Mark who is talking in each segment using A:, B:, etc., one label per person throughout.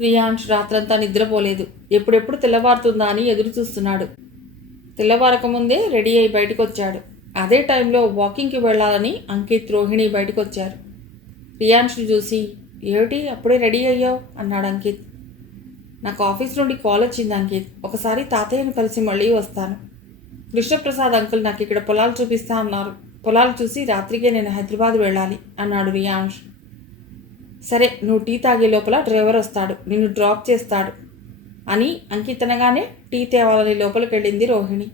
A: రియాన్ష్ రాత్రంతా నిద్రపోలేదు. ఎప్పుడెప్పుడు తెల్లవారుతుందా అని ఎదురు చూస్తున్నాడు. తెల్లవారకముందే రెడీ అయి బయటకు వచ్చాడు అదే టైంలో వాకింగ్కి వెళ్ళాలని అంకిత్ రోహిణి బయటకు వచ్చారు రియాన్ష్ని చూసి ఏమిటి? అప్పుడే రెడీ అయ్యావు? అన్నాడు అంకిత్. నాకు ఆఫీస్ నుండి కాల్ వచ్చింది అంకిత్. ఒకసారి తాతయ్యను కలిసి మళ్ళీ వస్తాను. కృష్ణప్రసాద్ అంకుల్ నాకు ఇక్కడ పొలాలు చూపిస్తా అన్నారు. పొలాలు చూసి రాత్రికే నేను హైదరాబాద్ వెళ్ళాలి అన్నాడు రియాంష్ సరే నువ్వు టీ తాగే లోపల డ్రైవర్ వస్తాడు నిన్ను డ్రాప్ చేస్తాడు అని అంకిత్ అనగానే టీ తేవాలని లోపలికి వెళ్ళింది రోహిణి.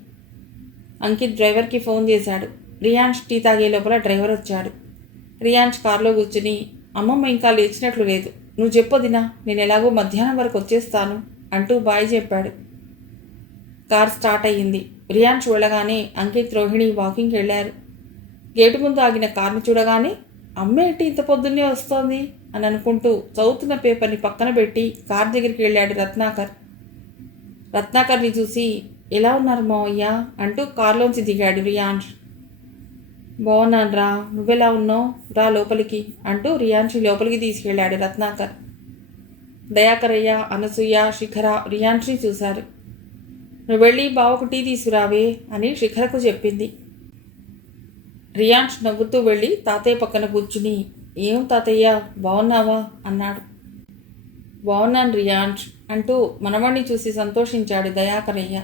A: అంకిత్ డ్రైవర్కి ఫోన్ చేశాడు. రియాన్ష్ టీ తాగే లోపల డ్రైవర్ వచ్చాడు. రియాన్ష్ కారులో కూర్చుని అమ్మమ్మ ఇంకా లేచినట్లు లేదు. నువ్వు చెప్పొదినా నేను ఎలాగో మధ్యాహ్నం వరకు వచ్చేస్తాను అంటూ బాయ్ చెప్పాడు. కార్ స్టార్ట్ అయ్యింది. రియాన్ష్ వెళ్ళగానే అంకిత్ రోహిణి వాకింగ్కి వెళ్ళారు. గేటు ముందు ఆగిన కార్ను చూడగానే అమ్మేంటి ఇంత పొద్దున్నే వస్తోంది? అని అనుకుంటూ చదువుతున్న పేపర్ని పక్కన పెట్టి కార్ దగ్గరికి వెళ్ళాడు రత్నాకర్. రత్నాకర్ని చూసి ఎలా ఉన్నారు మావయ్య? అంటూ కార్లోంచి దిగాడు రియాన్ష్ బాగున్నాను రా నువ్వెలా ఉన్నావు? రా లోపలికి అంటూ రియాన్షి లోపలికి తీసుకెళ్ళాడు రత్నాకర్. దయాకరయ్య అనసూయ శిఖర రియాన్షి చూశారు. నువ్వు వెళ్ళి బావకు టీ తీసుకురావే అని శిఖరకు చెప్పింది. రియాన్ష్ నవ్వుతూ వెళ్ళి తాతయ్య పక్కన కూర్చుని ఏం తాతయ్య బాగున్నావా అన్నాడు. బాగున్నాను రియాన్ష్ అంటూ మనవణ్ణి చూసి సంతోషించాడు దయాకరయ్య.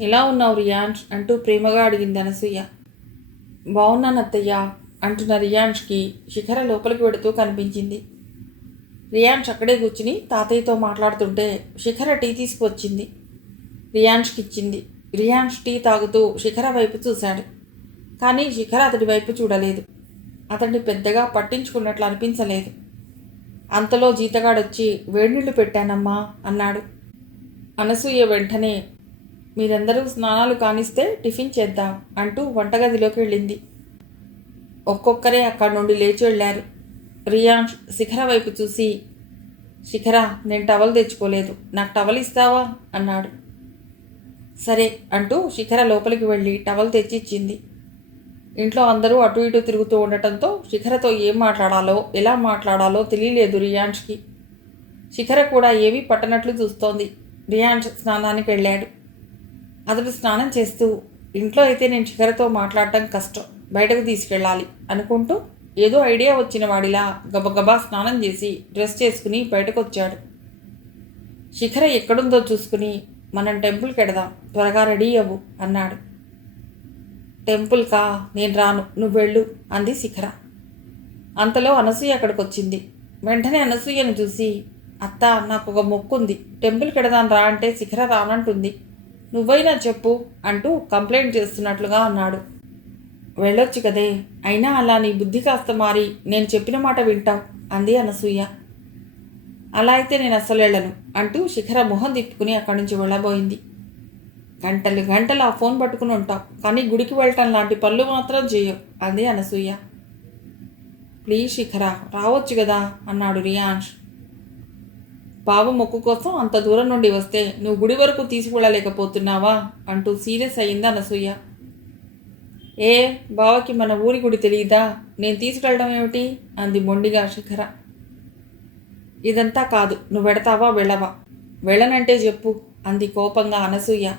A: ఎలా ఉన్నావు రియాన్ష్ అంటూ ప్రేమగా అడిగింది అనసూయ. బాగున్నాను అత్తయ్య అంటున్న రియాన్ష్కి శిఖర లోపలికి పెడుతూ కనిపించింది. రియాన్ష్ అక్కడే కూర్చుని తాతయ్యతో మాట్లాడుతుంటే శిఖర టీ తీసుకువచ్చింది. రియాన్ష్కి ఇచ్చింది రియాన్ష్ టీ తాగుతూ శిఖర వైపు చూశాడు. కానీ శిఖర అతడి వైపు చూడలేదు. అతన్ని పెద్దగా పట్టించుకున్నట్లు అనిపించలేదు. అంతలో జీతగాడొచ్చి వేడినీళ్ళు పెట్టానమ్మా అన్నాడు. అనసూయ వెంటనే మీరందరూ స్నానాలు కానిస్తే టిఫిన్ చేద్దాం అంటూ వంటగదిలోకి వెళ్ళింది. ఒక్కొక్కరే అక్కడి నుండి లేచి వెళ్ళారు. రియాన్ష్ శిఖర వైపు చూసి శిఖర నేను టవల్ తెచ్చుకోలేదు. నాకు టవల్ ఇస్తావా? అన్నాడు. సరే అంటూ శిఖర లోపలికి వెళ్ళి టవల్ తెచ్చిచ్చింది. ఇంట్లో అందరూ అటు ఇటు తిరుగుతూ ఉండటంతో శిఖరతో ఏం మాట్లాడాలో ఎలా మాట్లాడాలో తెలియలేదు రియాన్ష్కి శిఖర కూడా ఏమీ పట్టనట్లు చూస్తోంది. రియాన్ష్ స్నానానికి వెళ్ళాడు. అతడు స్నానం చేస్తూ ఇంట్లో అయితే నేను శిఖరతో మాట్లాడటం కష్టం. బయటకు తీసుకెళ్ళాలి అనుకుంటూ ఏదో ఐడియా వచ్చిన వాడిలా గబగబా స్నానం చేసి డ్రెస్ చేసుకుని బయటకు వచ్చాడు శిఖర ఎక్కడుందో చూసుకుని మనం టెంపుల్కి ఎడదాం త్వరగా రెడీ అవ్వు అన్నాడు. టెంపుల్కా నేను రాను. నువ్వు వెళ్ళు అంది శిఖర. అంతలో అనసూయ అక్కడికి వచ్చింది వెంటనే అనసూయను చూసి అత్త నాకు ఒక మొక్కుంది. టెంపుల్ టెంపుల్కి రా అంటే శిఖర రానంటుంది. నువ్వైనా చెప్పు అంటూ కంప్లైంట్ చేస్తున్నట్లుగా అన్నాడు. వెళ్ళొచ్చు కదే. అయినా అలా నీ బుద్ధి కాస్త మారి నేను చెప్పిన మాట వింటావు అంది అనసూయ. అలా అయితే నేను అస్సలు వెళ్ళను అంటూ శిఖర మొహం తిప్పుకుని అక్కడి నుంచి వెళ్ళబోయింది. గంటలు గంటలు ఆ ఫోన్ పట్టుకుని ఉంటావు కానీ గుడికి వెళ్ళటం లాంటి పనులు మాత్రం చేయం అంది అనసూయ. ప్లీజ్ శిఖరా రావచ్చు కదా? అన్నాడు రియాన్ష్ బాబు మొక్కు కోసం అంత దూరం నుండి వస్తే నువ్వు గుడి వరకు తీసుకువెళ్ళలేకపోతున్నావా? అంటూ సీరియస్ అయింది అనసూయ. ఏ బావకి మన ఊరి గుడి తెలియదా నేను తీసుకెళ్ళడం ఏమిటి? అంది మొండిగా శిఖర. ఇదంతా కాదు. నువ్వు వెడతావా వెళ్ళవా? వెళ్ళనంటే చెప్పు అంది కోపంగా అనసూయ.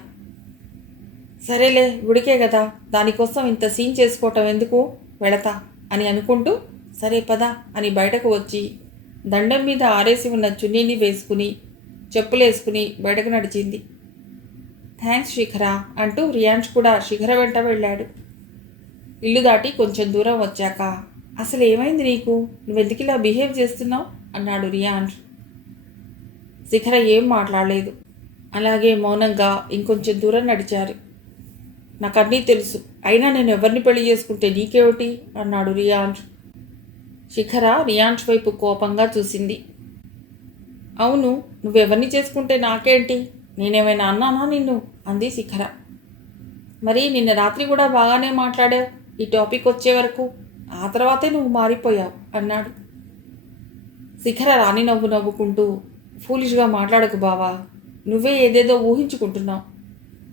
A: సరేలే ఉడికే కదా దానికోసం ఇంత సీన్ చేసుకోవటం ఎందుకు? వెళతా అని అనుకుంటూ సరే పద అని బయటకు వచ్చి దండం మీద ఆరేసి ఉన్న చున్నీని వేసుకుని చెప్పులేసుకుని బయటకు నడిచింది. థ్యాంక్స్ శిఖర అంటూ రియాన్ష్ కూడా శిఖర వెంట వెళ్ళాడు. ఇల్లు దాటి కొంచెం దూరం వచ్చాక అసలు ఏమైంది నీకు? నువ్వెందుకు ఇలా బిహేవ్ చేస్తున్నావు? అన్నాడు రియాన్ష్ శిఖర ఏం మాట్లాడలేదు. అలాగే మౌనంగా ఇంకొంచెం దూరం నడిచారు. నాకు అన్నీ తెలుసు. అయినా నేను ఎవరిని పెళ్ళి చేసుకుంటే నీకేమిటి? అన్నాడు రియాన్ష్ శిఖర రియాన్ష్ వైపు కోపంగా చూసింది. అవును నువ్వెవరిని చేసుకుంటే నాకేంటి? నేనేమైనా అన్నానా నిన్ను? అంది శిఖర. మరి నిన్న రాత్రి కూడా బాగానే మాట్లాడావు. ఈ టాపిక్ వచ్చే వరకు. ఆ తర్వాతే నువ్వు మారిపోయావు అన్నాడు. శిఖర రాణి నవ్వు నవ్వుకుంటూ ఫూలిష్గా మాట్లాడకు బావా. నువ్వే ఏదేదో ఊహించుకుంటున్నావు.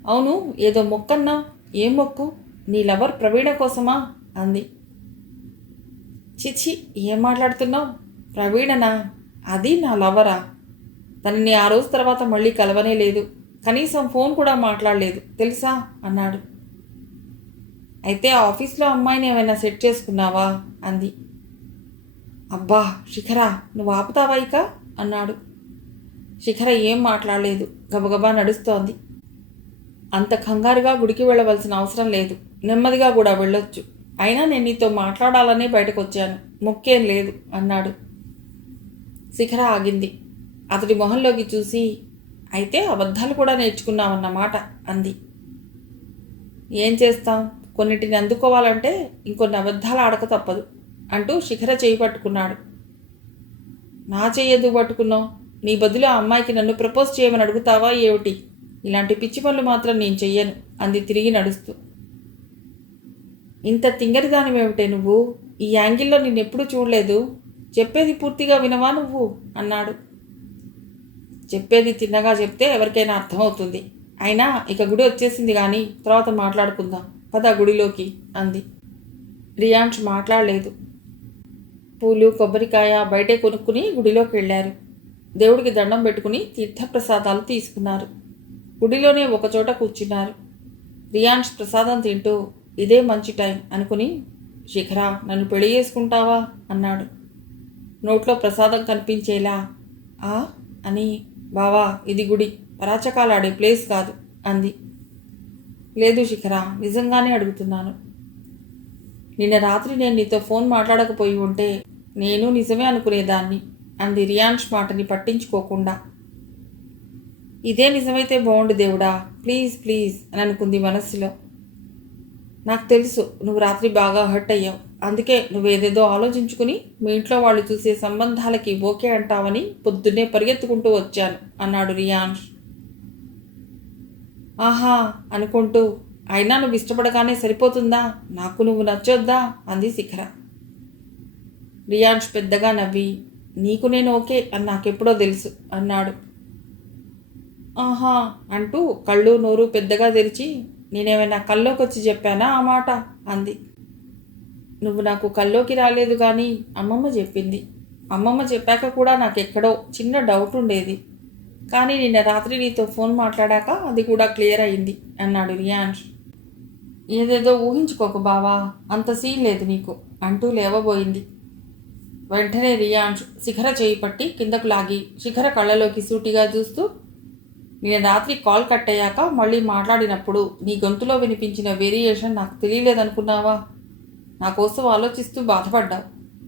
A: అవును ఏదో మొక్కన్నా ఏం మొక్కు? నీ లవర్ ప్రవీణ కోసమా? అంది. చిచి ఏం మాట్లాడుతున్నావు? ప్రవీణనా? అది నా లవరా? తనని ఆ రోజు తర్వాత మళ్ళీ కలవనే లేదు. కనీసం ఫోన్ కూడా మాట్లాడలేదు. తెలుసా? అన్నాడు. అయితే ఆ ఆఫీస్లో అమ్మాయిని ఏమైనా సెట్ చేసుకున్నావా? అంది. అబ్బా శిఖరా నువ్వు ఆపుతావా ఇక? అన్నాడు. శిఖర ఏం మాట్లాడలేదు. గబగబా నడుస్తోంది. అంత కంగారుగా గుడికి వెళ్ళవలసిన అవసరం లేదు. నెమ్మదిగా కూడా వెళ్ళొచ్చు. అయినా నేను నీతో మాట్లాడాలనే బయటకు వచ్చాను మొక్కేం లేదు అన్నాడు. శిఖర ఆగింది. అతడి మొహంలోకి చూసి అయితే అబద్ధాలు కూడా నేర్చుకున్నామన్నమాట అంది. ఏం చేస్తాం? కొన్నిటిని అందుకోవాలంటే ఇంకొన్ని అబద్ధాలు ఆడక తప్పదు అంటూ శిఖర చేయి పట్టుకున్నాడు. నా చెయ్యి ఎందుకు పట్టుకున్నావు? నీ బదులు ఆ అమ్మాయికి నన్ను ప్రపోజ్ చేయమని అడుగుతావా ఏమిటి? ఇలాంటి పిచ్చి పనులు మాత్రం నేను చెయ్యను అంది తిరిగి నడుస్తూ. ఇంత తింగరిదానివేమిటే నువ్వు? ఈ యాంగిల్లో నిన్నెప్పుడూ చూడలేదు. చెప్పేది పూర్తిగా వినవా నువ్వు? అన్నాడు. చెప్పేది తిన్నగా చెప్తే ఎవరికైనా అర్థమవుతుంది. అయినా ఇక గుడి వచ్చేసింది కానీ తర్వాత మాట్లాడుకుందాం. పద గుడిలోకి అంది. రియాంష్ మాట్లాడలేదు. పూలు కొబ్బరికాయ బయటే కొనుక్కుని గుడిలోకి వెళ్ళారు. దేవుడికి దండం పెట్టుకుని తీర్థప్రసాదాలు తీసుకున్నారు. గుడిలోనే ఒకచోట కూర్చున్నారు. రియాన్స్ ప్రసాదం తింటూ ఇదే మంచి టైం అనుకుని శిఖర నన్ను పెళ్ళి చేసుకుంటావా? అన్నాడు. నోట్లో ప్రసాదం కనిపించేలా ఆ? అని బావా ఇది గుడి. పరాచకాలాడే ప్లేస్ కాదు అంది. లేదు శిఖర నిజంగానే అడుగుతున్నాను. నిన్న రాత్రి నేను నీతో ఫోన్ మాట్లాడకపోయి ఉంటే నేను నిజమే అనుకునేదాన్ని అంది రియాన్స్ మాటని పట్టించుకోకుండా. ఇదే నిజమైతే బాగుండు దేవుడా. ప్లీజ్ ప్లీజ్ అని అనుకుంది మనస్సులో. నాకు తెలుసు నువ్వు రాత్రి బాగా హర్ట్ అయ్యావు. అందుకే నువ్వేదేదో ఆలోచించుకుని మీ ఇంట్లో వాళ్ళు చూసే సంబంధాలకి ఓకే అంటావని పొద్దున్నే పరిగెత్తుకుంటూ వచ్చాను అన్నాడు రియాన్ష్ ఆహా అనుకుంటూ అయినా నువ్వు ఇష్టపడగానే సరిపోతుందా? నాకు నువ్వు నచ్చొద్దా? అంది శిఖర. రియాన్ష్ పెద్దగా నవ్వి నీకు నేను ఓకే అని నాకెప్పుడో తెలుసు అన్నాడు. ఆహా అంటూ కళ్ళు నోరు పెద్దగా తెరిచి నేనేమైనా కల్లోకి వచ్చి చెప్పానా ఆ మాట అంది. నువ్వు నాకు కల్లోకి రాలేదు కానీ అమ్మమ్మ చెప్పింది. అమ్మమ్మ చెప్పాక కూడా నాకు ఎక్కడో చిన్న డౌట్ ఉండేది. కానీ నిన్న రాత్రి నీతో ఫోన్ మాట్లాడాక అది కూడా క్లియర్ అయింది అన్నాడు రియాన్స్ ఏదేదో ఊహించుకోకు బావా అంత సీన్ లేదు నీకు అంటూ లేవబోయింది. వెంటనే రియాన్స్ శిఖర చేయి పట్టి కిందకు లాగి శిఖర కళ్ళలోకి సూటిగా చూస్తూ నేను రాత్రి కాల్ కట్ అయ్యాక మళ్ళీ మాట్లాడినప్పుడు నీ గొంతులో వినిపించిన వేరియేషన్ నాకు తెలియలేదనుకున్నావా? నా కోసం ఆలోచిస్తూ బాధపడ్డా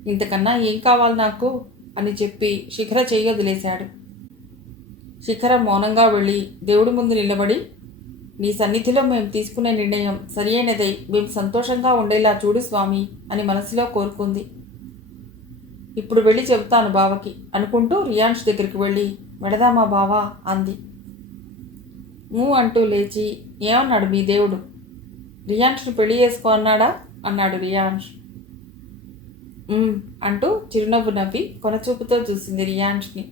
A: ఇంతకన్నా ఏం కావాలి నాకు? అని చెప్పి శిఖర చేయొదిలేశాడు. శిఖర మౌనంగా వెళ్ళి దేవుడి ముందు నిలబడి నీ సన్నిధిలో మేము తీసుకునే నిర్ణయం సరియైనదై మేము సంతోషంగా ఉండేలా చూడు స్వామి అని మనసులో కోరుకుంది. ఇప్పుడు వెళ్ళి చెబుతాను బావకి అనుకుంటూ రియాన్స్ దగ్గరికి వెళ్ళి వెడదామా బావా అంది. మూ అంటూ లేచి ఏమన్నాడు మీ దేవుడు? రియాంష్ను పెళ్ళి చేసుకో అన్నాడా? అన్నాడు రియాంష్. అంటూ చిరునవ్వు నవ్వి కొనచూపుతో చూసింది రియాన్ష్ని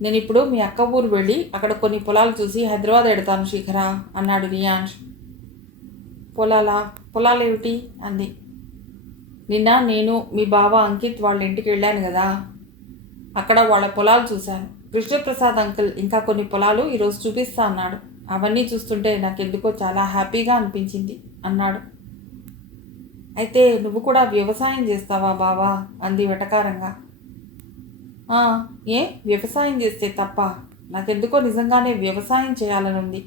A: నేను ఇప్పుడు మీ అక్క ఊరు వెళ్ళి అక్కడ కొన్ని పొలాలు చూసి హైదరాబాద్ ఎడతాను శిఖరా అన్నాడు రియాంష్. పొలాలా? పొలాలేమిటి? అంది. నిన్న నేను మీ బావ అంకిత్ వాళ్ళ ఇంటికి వెళ్ళాను కదా అక్కడ వాళ్ళ పొలాలు చూశాను. కృష్ణప్రసాద్ అంకుల్ ఇంకా కొన్ని పొలాలు ఈరోజు చూపిస్తా అన్నాడు. అవన్నీ చూస్తుంటే నాకెందుకో చాలా హ్యాపీగా అనిపించింది అన్నాడు. అయితే నువ్వు కూడా వ్యవసాయం చేస్తావా బావా? అంది వెటకారంగా. ఏ? వ్యవసాయం చేస్తే తప్ప? నాకెందుకో నిజంగానే వ్యవసాయం చేయాలనుంది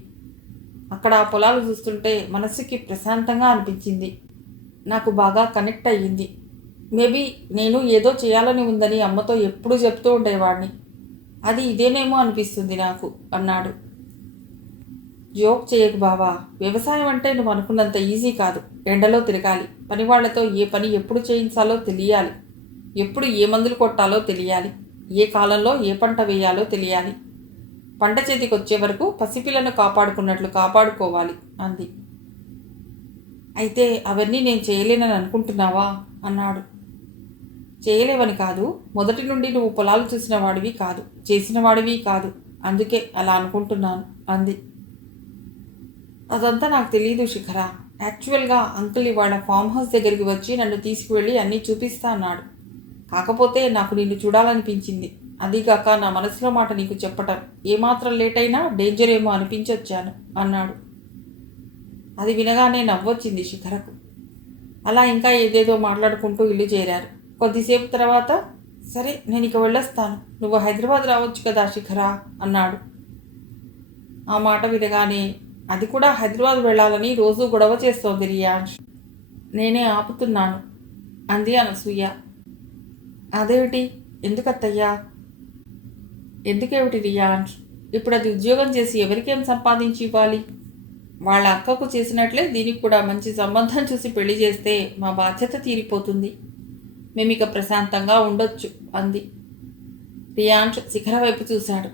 A: అక్కడ ఆ పొలాలు చూస్తుంటే మనసుకి ప్రశాంతంగా అనిపించింది. నాకు బాగా కనెక్ట్ అయ్యింది. మేబీ నేను ఏదో చేయాలని ఉందని అమ్మతో ఎప్పుడూ చెప్తూ ఉండేవాడిని. అది ఇదేనేమో అనిపిస్తుంది నాకు అన్నాడు. జోక్ చేయకు బావా వ్యవసాయం అంటే నువ్వు అనుకున్నంత ఈజీ కాదు ఎండలో తిరగాలి పనివాళ్ళతో ఏ పని ఎప్పుడు చేయించాలో తెలియాలి ఎప్పుడు ఏ మందులు కొట్టాలో తెలియాలి ఏ కాలంలో ఏ పంట వేయాలో తెలియాలి. పంట చేతికి వచ్చే వరకు పసిపిల్లను కాపాడుకున్నట్లు కాపాడుకోవాలి అంది. అయితే అవన్నీ నేను చేయలేనని అనుకుంటున్నావా? అన్నాడు. చేయలేవని కాదు. మొదటి నుండి నువ్వు పొలాలు చూసిన వాడివి కాదు. చేసిన వాడివి కాదు. అందుకే అలా అనుకుంటున్నాను అంది. అదంతా నాకు తెలియదు శిఖర. యాక్చువల్గా అంకుల్ ఇవాళ ఫామ్ హౌస్ దగ్గరికి వచ్చి నన్ను తీసుకువెళ్ళి అన్నీ చూపిస్తా అన్నాడు. కాకపోతే నాకు నిన్ను చూడాలనిపించింది. అదిగాక నా మనసులో మాట నీకు చెప్పటం. ఏమాత్రం లేట్ అయినా డేంజర్ ఏమో అనిపించొచ్చాను అన్నాడు. అది వినగానే నవ్వొచ్చింది శిఖరకు. అలా ఇంకా ఏదేదో మాట్లాడుకుంటూ ఇల్లు చేరారు. కొద్దిసేపు తర్వాత సరే నేను ఇక వెళ్ళొస్తాను. నువ్వు హైదరాబాద్ రావచ్చు కదా శిఖరా అన్నాడు. ఆ మాట వినగానే అది కూడా హైదరాబాద్ వెళ్ళాలని రోజు గొడవ చేస్తోంది రియాన్ష్ నేనే ఆపుతున్నాను అంది అనసూయ. అదేమిటి? ఎందుకత్తయ్యా? ఎందుకేమిటి రియాన్ష్ ఇప్పుడు అది ఉద్యోగం చేసి ఎవరికేం సంపాదించి ఇవ్వాలి? వాళ్ళ అక్కకు చేసినట్లే దీనికి కూడా మంచి సంబంధం చూసి పెళ్ళి చేస్తే మా బాధ్యత తీరిపోతుంది. మేమిక ప్రశాంతంగా ఉండొచ్చు అంది. రియాన్ష్ శిఖర వైపు చూశాడు.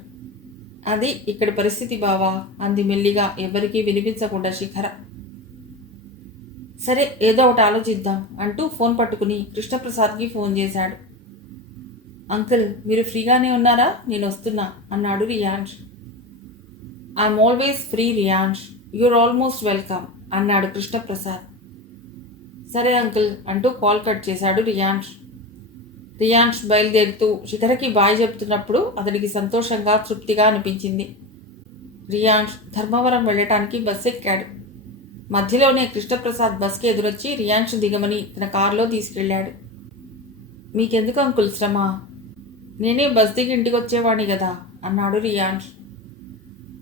A: అది ఇక్కడి పరిస్థితి బావా అంది మెల్లిగా ఎవరికీ వినిపించకుండా శిఖర. సరే ఏదో ఒకటి ఆలోచిద్దాం అంటూ ఫోన్ పట్టుకుని కృష్ణప్రసాద్కి ఫోన్ చేశాడు. అంకుల్ మీరు ఫ్రీగానే ఉన్నారా? నేను వస్తున్నా అన్నాడు Riyansh I'm always free Riyansh you're almost welcome అన్నాడు కృష్ణప్రసాద్. సరే అంకుల్ అంటూ కాల్ కట్ చేశాడు రియాన్ష్ రియాన్ష్ బయలుదేరుతూ శిఖరకి బాయ్ చెప్తున్నప్పుడు అతనికి సంతోషంగా తృప్తిగా అనిపించింది. రియాన్ష్ ధర్మవరం వెళ్ళటానికి బస్సు ఎక్కాడు. మధ్యలోనే కృష్ణప్రసాద్ బస్కి ఎదురొచ్చి రియాన్ష్ దిగమని తన కారులో తీసుకెళ్ళాడు. మీకెందుకు అంకుల్ శ్రమ? నేనే బస్ దిగి ఇంటికి వచ్చేవాడిని కదా అన్నాడు రియాన్ష్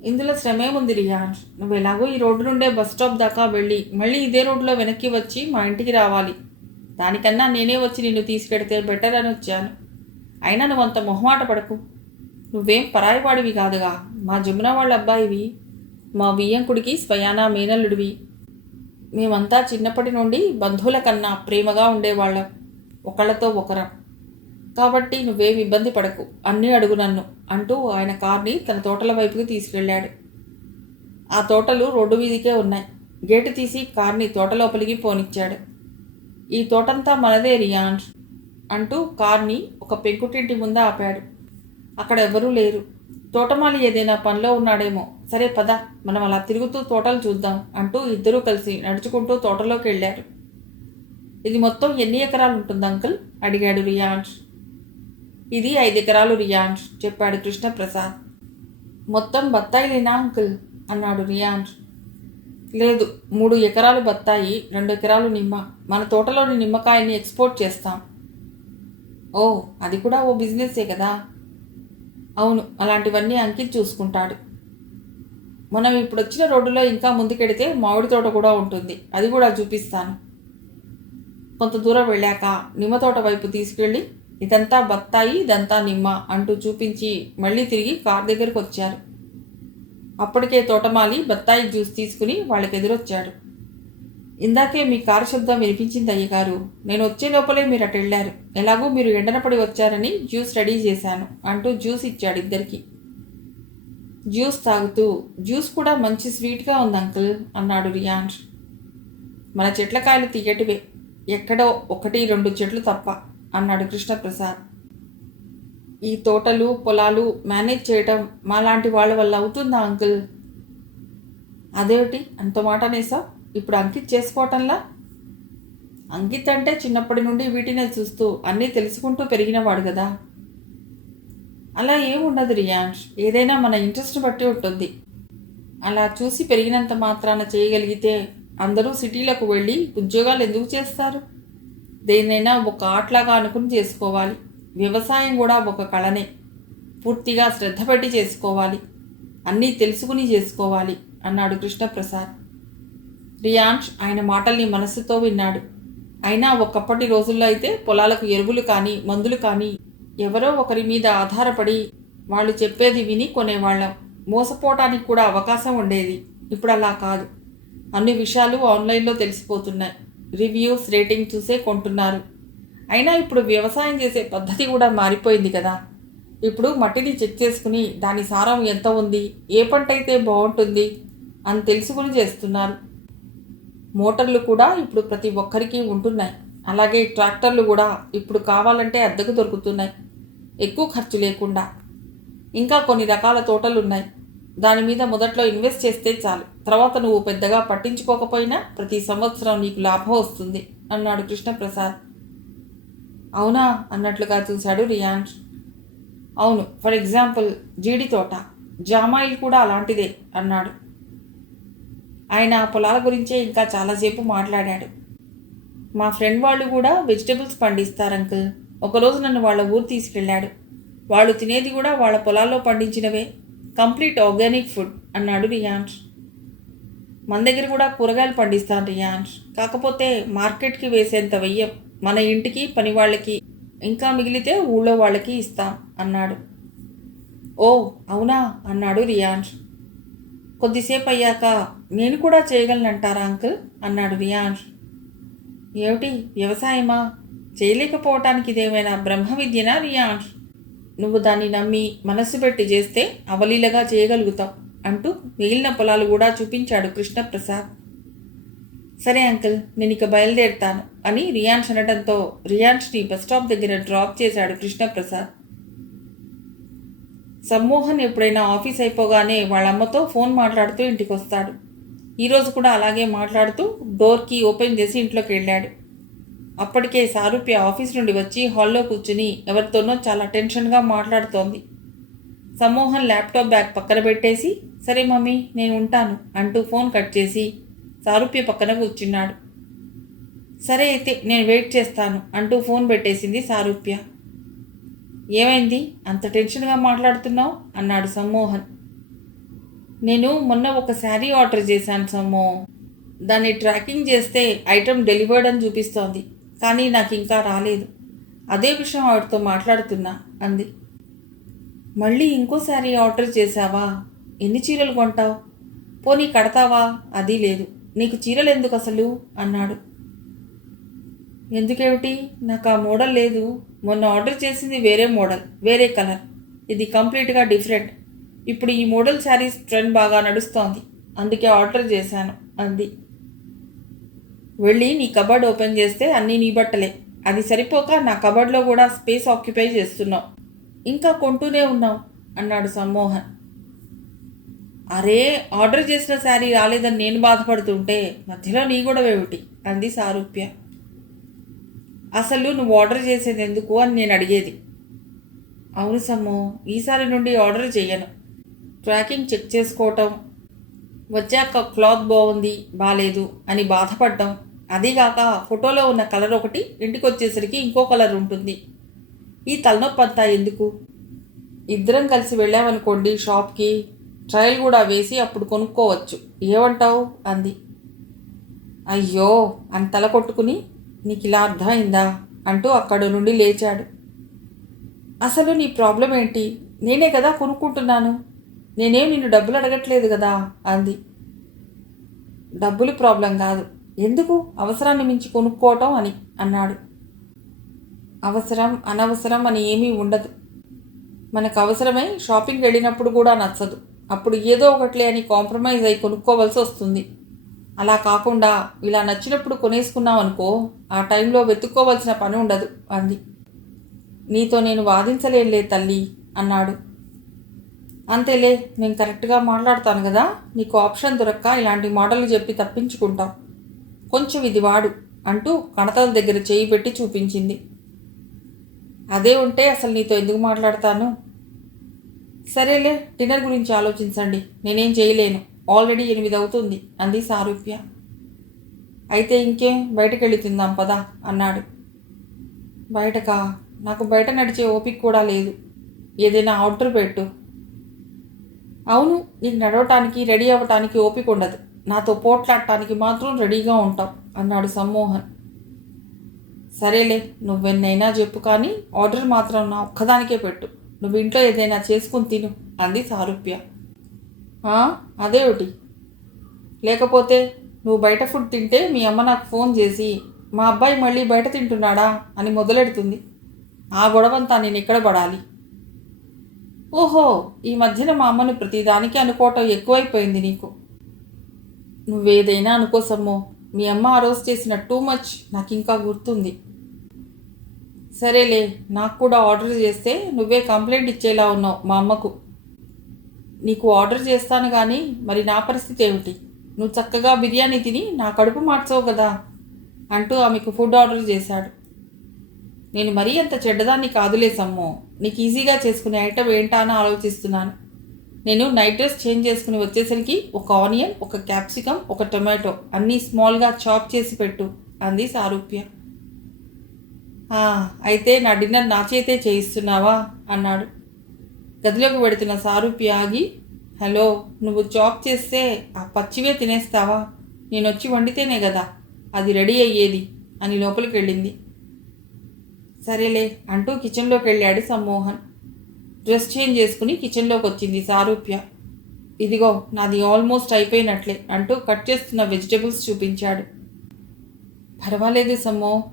A: ఇందులో శ్రమేముంది రియా నువ్వు ఎలాగో ఈ రోడ్డు నుండే బస్ స్టాప్ దాకా వెళ్ళి మళ్ళీ ఇదే రోడ్లో వెనక్కి వచ్చి మా ఇంటికి రావాలి. దానికన్నా నేనే వచ్చి నిన్ను తీసుకెడితే బెటర్ అని వచ్చాను. అయినా నువ్వు అంత మొహమాట పడకు. నువ్వేం పరాయివాడివి కాదుగా. మా జమున వాళ్ళ అబ్బాయివి మా బియ్యంకుడికి స్వయానా మేనల్లుడివి. మేమంతా చిన్నప్పటి నుండి బంధువుల కన్నా ప్రేమగా ఉండేవాళ్ళం. ఒకళ్ళతో ఒకరం. కాబట్టి నువ్వేం ఇబ్బంది పడకు. అన్నీ అడుగు నన్ను అంటూ ఆయన కార్ని తన తోటల వైపుకి తీసుకెళ్ళాడు. ఆ తోటలు రోడ్డు వీధికే ఉన్నాయి. గేటు తీసి కార్ని తోటలోపలికి పోనిచ్చాడు. ఈ తోటంతా మనదే రియాన్స్ అంటూ కార్ని ఒక పెంకుటింటి ముందు ఆపాడు. అక్కడ ఎవరూ లేరు. తోటమాలి ఏదైనా పనిలో ఉన్నాడేమో. సరే పద మనం అలా తిరుగుతూ తోటలు చూద్దాం అంటూ ఇద్దరూ కలిసి నడుచుకుంటూ తోటలోకి వెళ్ళారు. ఇది మొత్తం ఎన్ని ఎకరాలు ఉంటుంది అంకుల్ అడిగాడు రియాన్స్ ఇది ఐదు ఎకరాలు రియాన్ష్ చెప్పాడు కృష్ణప్రసాద్. మొత్తం బత్తాయిలేనా అంకుల్? అన్నాడు రియాన్ష్ లేదు మూడు ఎకరాలు బత్తాయి రెండు ఎకరాలు నిమ్మ. మన తోటలోని నిమ్మకాయని ఎక్స్పోర్ట్ చేస్తాం. ఓ అది కూడా ఓ బిజినెస్సే కదా? అవును అలాంటివన్నీ అంకిత్ చూసుకుంటాడు. మనం ఇప్పుడు వచ్చిన రోడ్డులో ఇంకా ముందుకెడితే మామిడి తోట కూడా ఉంటుంది. అది కూడా చూపిస్తాను. కొంత దూరం వెళ్ళాక నిమ్మ తోట వైపు తీసుకెళ్ళి ఇదంతా బత్తాయి ఇదంతా నిమ్మ అంటూ చూపించి మళ్ళీ తిరిగి కార్ దగ్గరకు వచ్చారు. అప్పటికే తోటమాలి బత్తాయి జ్యూస్ తీసుకుని వాళ్ళకి ఎదురొచ్చాడు ఇందాకే మీ కారు శబ్దం వినిపించింది అయ్యగారు. నేను వచ్చే లోపలే మీరు అటు వెళ్ళారు. ఎలాగో మీరు ఎండనపడి వచ్చారని జ్యూస్ రెడీ చేశాను అంటూ జ్యూస్ ఇచ్చాడు ఇద్దరికి. జ్యూస్ తాగుతూ జ్యూస్ కూడా మంచి స్వీట్గా ఉంది అంకుల్ అన్నాడు రియాన్ మన చెట్ల కాయలు తీయటివే. ఎక్కడో ఒకటి రెండు చెట్లు తప్ప. అన్నాడు కృష్ణప్రసాద్. ఈ తోటలు పొలాలు మేనేజ్ చేయటం మాలాంటి వాళ్ళ వల్ల అవుతుందా అంకుల్? అదేమిటి? అంత మాట అనేసా ఇప్పుడు అంకిత్ చేసుకోవటంలా అంకిత్ అంటే చిన్నప్పటి నుండి వీటినే చూస్తూ అన్నీ తెలుసుకుంటూ పెరిగినవాడు కదా. అలా ఏముండదు రియాన్స్ ఏదైనా మన ఇంట్రెస్ట్ బట్టి ఉంటుంది. అలా చూసి పెరిగినంత మాత్రాన చేయగలిగితే అందరూ సిటీలకు వెళ్ళి ఉద్యోగాలు ఎందుకు చేస్తారు? దేన్నైనా ఒక ఆటలాగా అనుకుని చేసుకోవాలి. వ్యవసాయం కూడా ఒక కళనే. పూర్తిగా శ్రద్ధ పెట్టి చేసుకోవాలి. అన్నీ తెలుసుకుని చేసుకోవాలి అన్నాడు కృష్ణప్రసాద్. రియాన్ష్ ఆయన మాటల్ని మనస్సుతో విన్నాడు. అయినా ఒకప్పటి రోజుల్లో అయితే పొలాలకు ఎరువులు కానీ మందులు కానీ ఎవరో ఒకరి మీద ఆధారపడి వాళ్ళు చెప్పేది విని కొనేవాళ్ళం. మోసపోవటానికి కూడా అవకాశం ఉండేది. ఇప్పుడు అలా కాదు. అన్ని విషయాలు ఆన్లైన్లో తెలిసిపోతున్నాయి. రివ్యూస్ రేటింగ్ చూసే కొంటున్నారు. అయినా ఇప్పుడు వ్యవసాయం చేసే పద్ధతి కూడా మారిపోయింది కదా. ఇప్పుడు మట్టిని చెక్ చేసుకుని దాని సారం ఎంత ఉంది ఏ పంట అయితే బాగుంటుంది అని తెలుసుకుని చేస్తున్నారు. మోటార్లు కూడా ఇప్పుడు ప్రతి ఒక్కరికి ఉంటున్నాయి. అలాగే ట్రాక్టర్లు కూడా ఇప్పుడు కావాలంటే అద్దెకు దొరుకుతున్నాయి. ఎక్కువ ఖర్చు లేకుండా. ఇంకా కొన్ని రకాల తోటలు ఉన్నాయి. దాని మీద మొదట్లో ఇన్వెస్ట్ చేస్తే చాలు. తర్వాత నువ్వు పెద్దగా పట్టించుకోకపోయినా ప్రతి సంవత్సరం నీకు లాభం వస్తుంది అన్నాడు కృష్ణప్రసాద్. అవునా? అన్నట్లుగా చూశాడు రియాన్స్ అవును ఫర్ ఎగ్జాంపుల్ జీడి తోట. జామాయిల్ కూడా అలాంటిదే అన్నాడు. ఆయన ఆ పొలాల గురించే ఇంకా చాలాసేపు మాట్లాడాడు. మా ఫ్రెండ్ వాళ్ళు కూడా వెజిటబుల్స్ పండిస్తారు అంకుల్. ఒకరోజు నన్ను వాళ్ళ ఊరు తీసుకెళ్ళాడు. వాళ్ళు తినేది కూడా వాళ్ళ పొలాల్లో పండించినవే. కంప్లీట్ ఆర్గానిక్ ఫుడ్ అన్నాడు రియాన్స్ మన దగ్గర కూడా కూరగాయలు పండిస్తాను రియాన్స్ కాకపోతే మార్కెట్కి వేసేంత వెయ్యం. మన ఇంటికి పని వాళ్ళకి ఇంకా మిగిలితే ఊళ్ళో వాళ్ళకి ఇస్తాం అన్నాడు. ఓ అవునా? అన్నాడు రియాన్స్ కొద్దిసేపు అయ్యాక నేను కూడా చేయగలనంటారా అంకుల్? అన్నాడు రియాన్స్ ఏమిటి? వ్యవసాయమా? చేయలేకపోవటానికి ఇదేమైనా బ్రహ్మ విద్యనా రియాన్స్ నువ్వు దాన్ని నమ్మి మనస్సు పెట్టి చేస్తే అవలీలగా చేయగలుగుతాం అంటూ మిగిలిన పొలాలు కూడా చూపించాడు కృష్ణప్రసాద్. సరే అంకుల్ నేను ఇక బయలుదేరుతాను అని రియాన్స్ అనడంతో రియాన్స్ని బస్ స్టాప్ దగ్గర డ్రాప్ చేశాడు కృష్ణప్రసాద్. సమ్మోహన్ ఎప్పుడైనా ఆఫీస్ అయిపోగానే వాళ్ళమ్మతో ఫోన్ మాట్లాడుతూ ఇంటికి వస్తాడు ఈరోజు కూడా అలాగే మాట్లాడుతూ డోర్కి ఓపెన్ చేసి ఇంట్లోకి వెళ్ళాడు. అప్పటికే సారూప్య ఆఫీస్ నుండి వచ్చి హాల్లో కూర్చుని ఎవరితోనో చాలా టెన్షన్గా మాట్లాడుతోంది. సమ్మోహన్ ల్యాప్టాప్ బ్యాగ్ పక్కన పెట్టేసి సరే మమ్మీ నేను ఉంటాను అంటూ ఫోన్ కట్ చేసి సారూప్య పక్కన కూర్చున్నాడు. సరే అయితే నేను వెయిట్ చేస్తాను అంటూ ఫోన్ పెట్టేసింది సారూప్య. ఏమైంది? అంత టెన్షన్గా మాట్లాడుతున్నావు? అన్నాడు సమ్మోహన్. నేను మొన్న ఒక శారీ ఆర్డర్ చేశాను సమ్మో. దాన్ని ట్రాకింగ్ చేస్తే ఐటెం డెలివర్డ్ అని చూపిస్తోంది. కానీ నాకు ఇంకా రాలేదు. అదే విషయం ఆవిడతో మాట్లాడుతున్నా అంది. మళ్ళీ ఇంకో శారీ ఆర్డర్ చేశావా? ఎన్ని చీరలు కొంటావు? పోనీ కడతావా? అది లేదు. నీకు చీరలు ఎందుకు అసలు? అన్నాడు. ఎందుకేమిటి? నాకు ఆ మోడల్ లేదు. మొన్న ఆర్డర్ చేసింది వేరే మోడల్ వేరే కలర్. ఇది కంప్లీట్గా డిఫరెంట్. ఇప్పుడు ఈ మోడల్ శారీస్ ట్రెండ్ బాగా నడుస్తోంది. అందుకే ఆర్డర్ చేశాను అంది. వెళ్ళి నీ కబర్డ్ ఓపెన్ చేస్తే అన్నీ నీ బట్టలే. అది సరిపోక నా కబర్డ్లో కూడా స్పేస్ ఆక్యుపై చేస్తున్నావు. ఇంకా కొంటూనే ఉన్నావు అన్నాడు సమ్మోహన్. అరే ఆర్డర్ చేసిన శారీ రాలేదని నేను బాధపడుతుంటే మధ్యలో నీ కూడా ఏమిటి? అంది సారూప్య. అసలు నువ్వు ఆర్డర్ చేసేది ఎందుకు అని నేను అడిగేది. అవును సమ్ము ఈసారి నుండి ఆర్డర్ చేయను ట్రాకింగ్ చెక్ చేసుకోవటం వచ్చాక క్లాత్ బాగుంది బాగాలేదు అని బాధపడటం అదీగాక ఫోటోలో ఉన్న కలర్ ఒకటి ఇంటికి వచ్చేసరికి ఇంకో కలర్ ఉంటుంది. ఈ తలనొప్పి అంతా ఎందుకు? ఇద్దరం కలిసి వెళ్ళామనుకోండి షాప్కి ట్రయల్ కూడా వేసి అప్పుడు కొనుక్కోవచ్చు. ఏమంటావు? అంది. అయ్యో అని తల కొట్టుకుని నీకు ఇలా అర్థమైందా? అంటూ అక్కడ నుండి లేచాడు. అసలు నీ ప్రాబ్లం ఏంటి? నేనే కదా కొనుక్కుంటున్నాను. నేనేం నిన్ను డబ్బులు అడగట్లేదు కదా? అంది. డబ్బులు ప్రాబ్లం కాదు. ఎందుకు అవసరాన్ని మించి కొనుక్కోవటం అని అన్నాడు. అవసరం అనవసరం అని ఏమీ ఉండదు. మనకు అవసరమై షాపింగ్ వెళ్ళినప్పుడు కూడా నచ్చదు. అప్పుడు ఏదో ఒకట్లే అని కాంప్రమైజ్ అయి కొనుక్కోవలసి వస్తుంది. అలా కాకుండా ఇలా నచ్చినప్పుడు కొనేసుకున్నాం అనుకో ఆ టైంలో వెతుక్కోవలసిన పని ఉండదు అంది. నీతో నేను వాదించలేనులే తల్లి అన్నాడు. అంతేలే నేను కరెక్ట్గా మాట్లాడతాను కదా నీకు ఆప్షన్ దొరక్క ఇలాంటి మోడల్ చెప్పి తప్పించుకుంటాం. కొంచెం ఇది వాడు అంటూ కణతల దగ్గర చేయి పెట్టి చూపించింది. అదే ఉంటే అసలు నీతో ఎందుకు మాట్లాడతాను? సరేలే డిన్నర్ గురించి ఆలోచించండి. నేనేం చేయలేను. ఆల్రెడీ ఎనిమిది అవుతుంది అంది సారూప్య. అయితే ఇంకేం? బయటకు వెళ్ళి తిందాం పదా అన్నాడు. బయటకా? నాకు బయట నడిచే ఓపిక కూడా లేదు. ఏదైనా ఆర్డర్ పెట్టు. అవును నీకు నడవటానికి రెడీ అవ్వటానికి ఓపిక ఉండదు. నాతో పోట్లాడటానికి మాత్రం రెడీగా ఉంటాం అన్నాడు సమ్మోహన్. సరేలే నువ్వెన్నైనా చెప్పు కానీ ఆర్డర్ మాత్రం నా ఒక్కదానికే పెట్టు. నువ్వు ఇంట్లో ఏదైనా చేసుకుని తిను అంది సారూప్య. అదేమిటి? లేకపోతే నువ్వు బయట ఫుడ్ తింటే మీ అమ్మ నాకు ఫోన్ చేసి మా అబ్బాయి మళ్ళీ బయట తింటున్నాడా అని మొదలెడుతుంది. ఆ గొడవంతా నేను ఎక్కడ పడాలి? ఓహో ఈ మధ్యన మా అమ్మను ప్రతిదానికి అనుకోవటం ఎక్కువైపోయింది నీకు. నువ్వేదైనా అనుకోసమ్మో మీ అమ్మ ఆ రోజు చేసిన టూ మచ్ నాకు ఇంకా గుర్తుంది. సరేలే నాకు కూడా ఆర్డర్ చేస్తే నువ్వే కంప్లైంట్ ఇచ్చేలా ఉన్నావు మా అమ్మకు. నీకు ఆర్డర్ చేస్తాను కానీ మరి నా పరిస్థితి ఏమిటి? నువ్వు చక్కగా బిర్యానీ తిని నా కడుపు మార్చవు కదా అంటూ ఆమెకు ఫుడ్ ఆర్డర్ చేశాడు. నేను మరీ అంత చెడ్డదాన్ని కాదులే సమ్మో నీకు ఈజీగా చేసుకునే ఐటమ్ ఏంటా అని ఆలోచిస్తున్నాను. నేను నైట్ డ్రెస్ చేంజ్ చేసుకుని వచ్చేసరికి ఒక ఆనియన్ ఒక క్యాప్సికమ్ ఒక టొమాటో అన్నీ స్మాల్గా చాప్ చేసి పెట్టు అంది సారూప్య. అయితే నా డిన్నర్ నా చేతే చేయిస్తున్నావా? అన్నాడు. గదిలోకి పెడుతున్న సారూప్య ఆగి హలో నువ్వు చాప్ చేస్తే ఆ పచ్చివే తినేస్తావా? నేను వచ్చి వండితేనే కదా అది రెడీ అయ్యేది అని లోపలికి వెళ్ళింది. సరేలే అంటూ కిచెన్లోకి వెళ్ళాడు సమ్మోహన్. డ్రెస్ చేంజ్ చేసుకుని కిచెన్లోకి వచ్చింది సారూప్య. ఇదిగో నాది ఆల్మోస్ట్ అయిపోయినట్లే అంటూ కట్ చేస్తున్న వెజిటేబుల్స్ చూపించాడు. పర్వాలేదు సమ్మో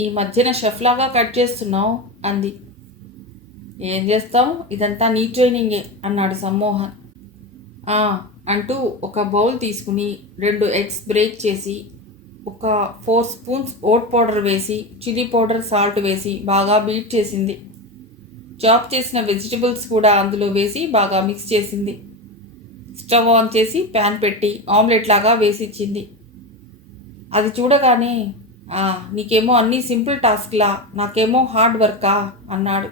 A: ఈ మధ్యన షెఫ్లాగా కట్ చేస్తున్నావు అంది. ఏం చేస్తావు? ఇదంతా నీ ట్రైనింగే అన్నాడు సమ్మోహన్. "ఆ," అంటూ ఒక బౌల్ తీసుకుని రెండు ఎగ్స్ బ్రేక్ చేసి ఒక ఫోర్ స్పూన్స్ ఓట్ పౌడర్ వేసి చిల్లీ పౌడర్ సాల్ట్ వేసి బాగా బీట్ చేసింది. చాప్ చేసిన వెజిటబుల్స్ కూడా అందులో వేసి బాగా మిక్స్ చేసింది. స్టవ్ ఆన్ చేసి ప్యాన్ పెట్టి ఆమ్లెట్ లాగా వేసి ఇచ్చింది. అది చూడగానే నీకేమో అన్నీ సింపుల్ టాస్క్లా నాకేమో హార్డ్ వర్కా అన్నాడు.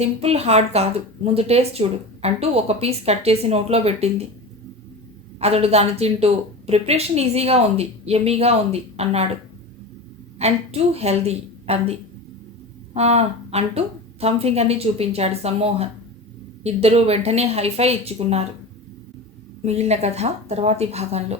A: సింపుల్ హార్డ్ కాదు ముందు టేస్ట్ చూడు అంటూ ఒక పీస్ కట్ చేసి నోట్లో పెట్టింది. అతడు దాన్ని తింటూ ప్రిపరేషన్ ఈజీగా ఉంది ఎమ్మీగా ఉంది అన్నాడు. అండ్ టూ హెల్దీ అంది. అంటూ థమ్ ఫింగర్ని చూపించాడు సమ్మోహన్. ఇద్దరూ వెంటనే హైఫై ఇచ్చుకున్నారు. మిగిలిన కథ తర్వాతి భాగంలో.